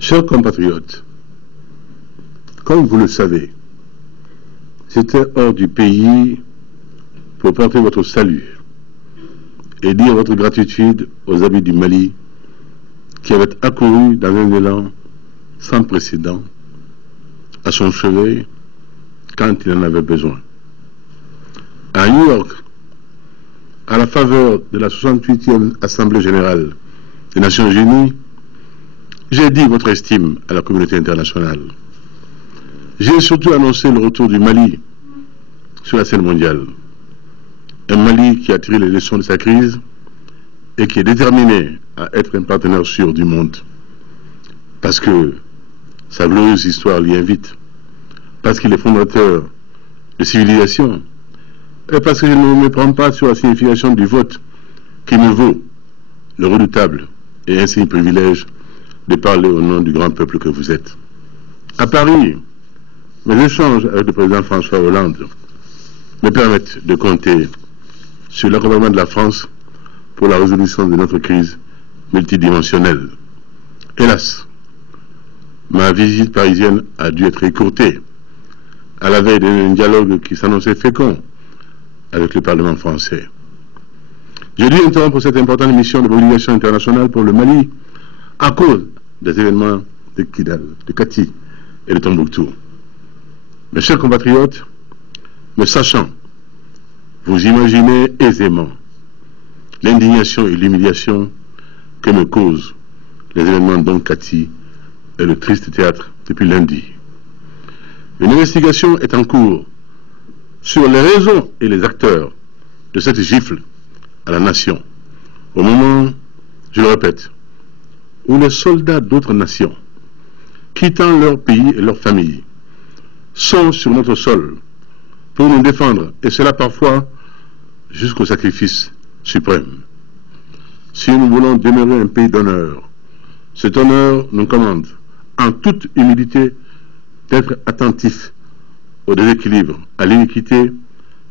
Chers compatriotes, comme vous le savez, j'étais hors du pays pour porter votre salut et dire votre gratitude aux amis du Mali qui avaient accouru dans un élan sans précédent à son chevet quand il en avait besoin. À New York, à la faveur de la 68e Assemblée générale des Nations Unies, j'ai dit votre estime à la communauté internationale. J'ai surtout annoncé le retour du Mali sur la scène mondiale. Un Mali qui a tiré les leçons de sa crise et qui est déterminé à être un partenaire sûr du monde. Parce que sa glorieuse histoire l'y invite. Parce qu'il est fondateur de civilisation. Et parce que je ne me prends pas sur la signification du vote qui me vaut le redoutable et insigne privilège de parler au nom du grand peuple que vous êtes. À Paris, mes échanges avec le président François Hollande me permettent de compter sur l'accompagnement de la France pour la résolution de notre crise multidimensionnelle. Hélas, ma visite parisienne a dû être écourtée à la veille d'un dialogue qui s'annonçait fécond avec le Parlement français. J'ai dû interrompre cette importante mission de mobilisation internationale pour le Mali à cause des événements de Kidal, de Kati et de Tombouctou. Mes chers compatriotes, me sachant, vous imaginez aisément l'indignation et l'humiliation que me causent les événements d'Onkati et le triste théâtre depuis lundi. Une investigation est en cours sur les raisons et les acteurs de cette gifle à la nation, au moment, je le répète, où les soldats d'autres nations, quittant leur pays et leur famille, sont sur notre sol pour nous défendre, et cela parfois jusqu'au sacrifice suprême. Si nous voulons demeurer un pays d'honneur, cet honneur nous commande, en toute humilité, d'être attentifs au déséquilibre, à l'iniquité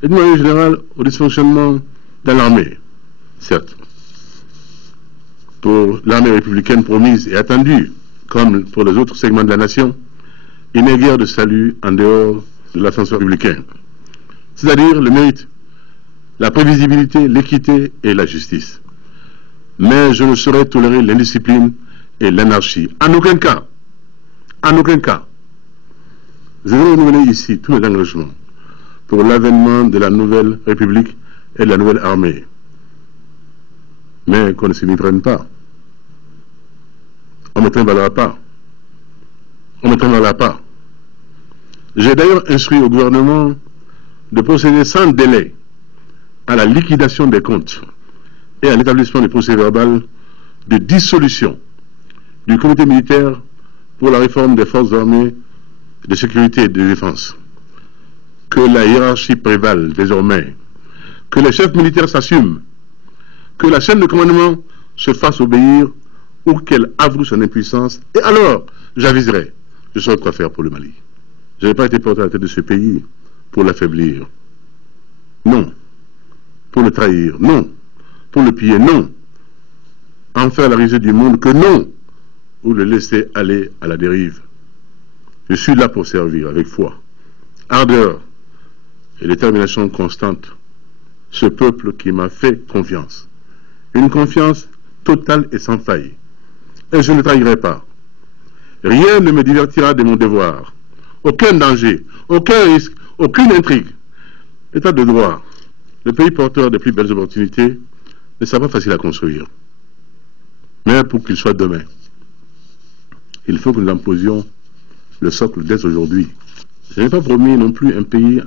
et de manière générale au dysfonctionnement de l'armée. Certes, pour l'armée républicaine promise et attendue, comme pour les autres segments de la nation, il n'est guère de salut en dehors de l'ascenseur républicain, c'est-à-dire le mérite, la prévisibilité, l'équité et la justice. Mais je ne saurais tolérer l'indiscipline et l'anarchie. En aucun cas. En aucun cas. Je veux renouveler ici tous mes engagements pour l'avènement de la nouvelle République et de la nouvelle armée. Mais qu'on ne s'y méprenne pas. On ne me trimballera pas. On ne me trimballera pas. J'ai d'ailleurs instruit au gouvernement de procéder sans délai à la liquidation des comptes et à l'établissement des procès-verbal de dissolution du comité militaire pour la réforme des forces armées de sécurité et de défense. Que la hiérarchie prévale désormais, que les chefs militaires s'assument, que la chaîne de commandement se fasse obéir ou qu'elle avoue son impuissance, et alors j'aviserai, je saurai quoi faire pour le Mali. Je n'ai pas été porté à la tête de ce pays pour l'affaiblir. Non. Pour le trahir. Non. Pour le piller. Non. En faire la risée du monde que non. Ou le laisser aller à la dérive. Je suis là pour servir avec foi, ardeur et détermination constante ce peuple qui m'a fait confiance. Une confiance totale et sans faille. Et je ne trahirai pas. Rien ne me divertira de mon devoir. Aucun danger, aucun risque, aucune intrigue. État de droit, le pays porteur des plus belles opportunités, ne sera pas facile à construire. Mais pour qu'il soit demain, il faut que nous imposions le socle dès aujourd'hui. Je n'ai pas promis non plus un pays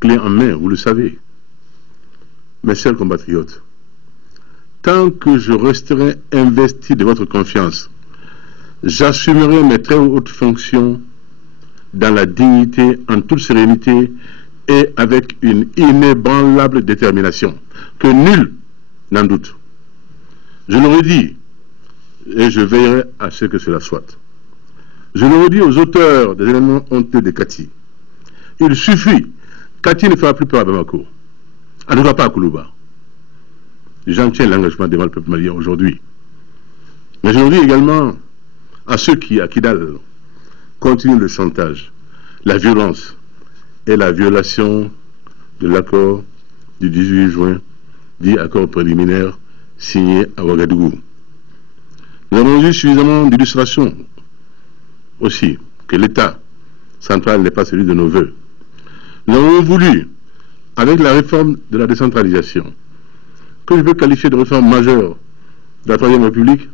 clé en main, vous le savez. Mes chers compatriotes, tant que je resterai investi de votre confiance, j'assumerai mes très hautes fonctions dans la dignité, en toute sérénité et avec une inébranlable détermination, que nul n'en doute. Je le redis, et je veillerai à ce que cela soit. Je le redis aux auteurs des événements honteux de Kati. Il suffit, Kati ne fera plus peur à Bamako. Elle ne va pas à Koulouba. J'en tiens l'engagement devant le peuple malien aujourd'hui. Mais je le dis également à ceux qui, à Kidal, continuent le chantage, la violence et la violation de l'accord du 18 juin, dit accord préliminaire, signé à Ouagadougou. Nous avons eu suffisamment d'illustrations aussi que l'État central n'est pas celui de nos voeux. Nous avons voulu, avec la réforme de la décentralisation, que je peux qualifier de réforme majeure de la Troisième République,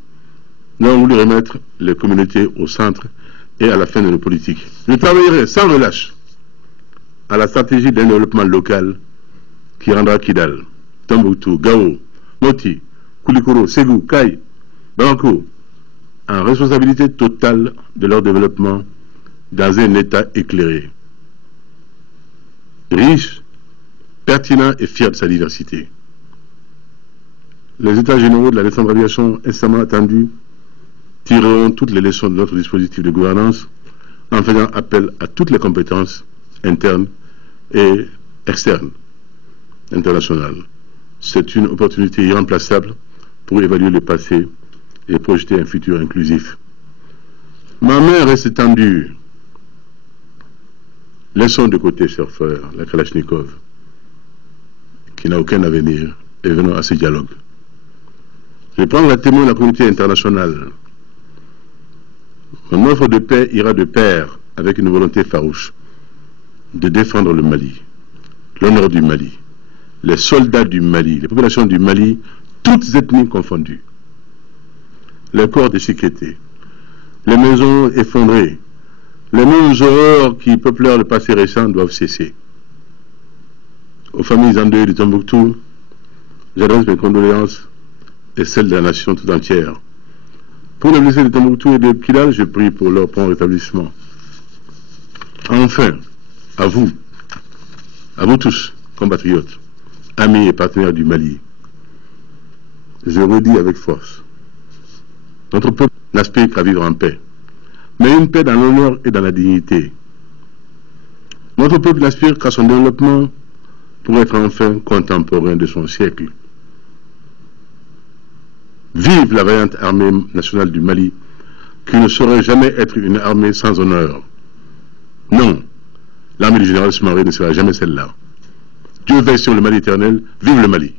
nous avons voulu remettre les communautés au centre et à la fin de nos politiques. Je travaillerai sans relâche à la stratégie d'un développement local qui rendra Kidal, Tombouctou, Gao, Moti, Koulikoro, Ségou, Kaï, Bamako en responsabilité totale de leur développement dans un État éclairé, riche, pertinent et fier de sa diversité. Les États généraux de la décentralisation instamment attendus tireront toutes les leçons de notre dispositif de gouvernance en faisant appel à toutes les compétences internes et externes, internationales. C'est une opportunité irremplaçable pour évaluer le passé et projeter un futur inclusif. Ma main reste tendue. Laissons de côté, chers frères, la Kalachnikov, qui n'a aucun avenir, et venons à ce dialogue. Je prends la témoin de la communauté internationale. Mon offre de paix ira de pair avec une volonté farouche de défendre le Mali, l'honneur du Mali, les soldats du Mali, les populations du Mali, toutes ethnies confondues, les corps déchiquetés, les maisons effondrées, les mêmes horreurs qui peuplèrent le passé récent doivent cesser. Aux familles endeuillées de Tombouctou, j'adresse mes condoléances et celles de la nation tout entière. Pour les blessés de Tombouctou et de Kidal, je prie pour leur prompt rétablissement. Enfin, à vous tous, compatriotes, amis et partenaires du Mali, je redis avec force, notre peuple n'aspire qu'à vivre en paix, mais une paix dans l'honneur et dans la dignité. Notre peuple n'aspire qu'à son développement pour être enfin contemporain de son siècle. Vive la vaillante armée nationale du Mali, qui ne saurait jamais être une armée sans honneur. Non, l'armée du général Soumaré ne sera jamais celle-là. Dieu veille sur le Mali éternel, vive le Mali.